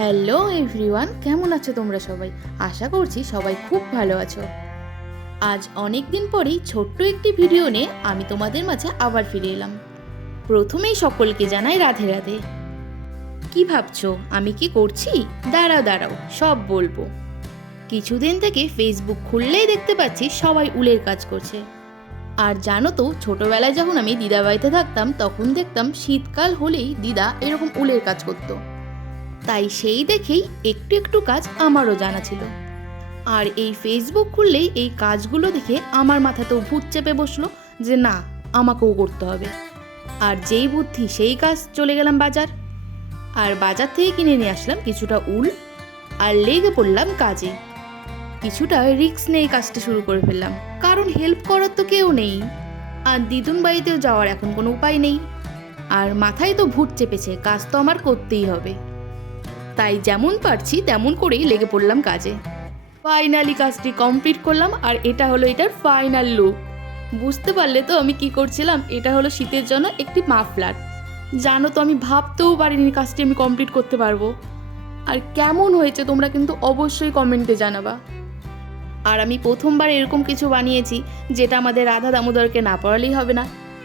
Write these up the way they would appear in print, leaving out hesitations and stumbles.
Hello everyone, কেমন আছো তোমরা সবাই? আশা করছি সবাই খুব ভালো আছো। আজ অনেক দিন পরেই ছোট্ট একটি ভিডিও নিয়ে আমি তোমাদের মাঝে আবার ফিরে এলাম। প্রথমেই সকলকে জানাই রাধে রাধে। কি ভাবছো আমি কি করছি? দাঁড়াও সব বলবো। কিছুদিন থেকে ফেসবুক খুললেই দেখতে পাচ্ছি সবাই উলের কাজ করছে। আর জানো তো, ছোটবেলায় যখন আমি দিদা বাড়িতে থাকতাম তখন দেখতাম শীতকাল হলেই দিদা এরকম উলের কাজ করতো। তাই সেই দেখেই একটু একটু কাজ আমারও জানা ছিল। আর এই ফেসবুক খুললেই এই কাজগুলো দেখে আমার মাথাতেও ভূত চেপে বসলো যে না, আমাকেও করতে হবে। আর যেই বুদ্ধি সেই কাজ, চলে গেলাম বাজার। আর বাজার থেকে কিনে নিয়ে আসলাম কিছুটা উল আর লেগে পড়লাম কাজে। কিছুটা রিস্ক নিয়ে কাজটা শুরু করে ফেললাম, কারণ হেল্প করার তো কেউ নেই, আর দিদুন বাড়িতেও যাওয়ার এখন কোনো উপায় নেই। আর মাথায় তো ভূত চেপেছে, কাজ তো আমার করতেই হবে। তাই যেমন পারছি তেমন করেই লেগে পড়লাম কাজে। ফাইনালি কাজটি কমপ্লিট করলাম, আর এটা হলো এটার ফাইনাল লুক। বুঝতে পারলে তো আমি কি করছিলাম? এটা হলো শীতের জন্য একটি মাফলার। জানো তো, আমি ভাবতেও পারিনি কাজটি আমি কমপ্লিট করতে পারবো। আর কেমন হয়েছে তোমরা কিন্তু অবশ্যই কমেন্টে জানাবা। আর আমি প্রথমবার এরকম কিছু বানিয়েছি যেটা আমাদের রাধা দামোদরকে না পড়ালেই হবে না,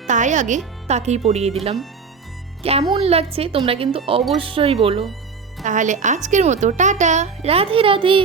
তাই আগে তাকেই পড়িয়ে দিলাম। কেমন লাগছে তোমরা কিন্তু অবশ্যই বলো। তাহলে আজকের মতো টাটা, রাধে রাধে।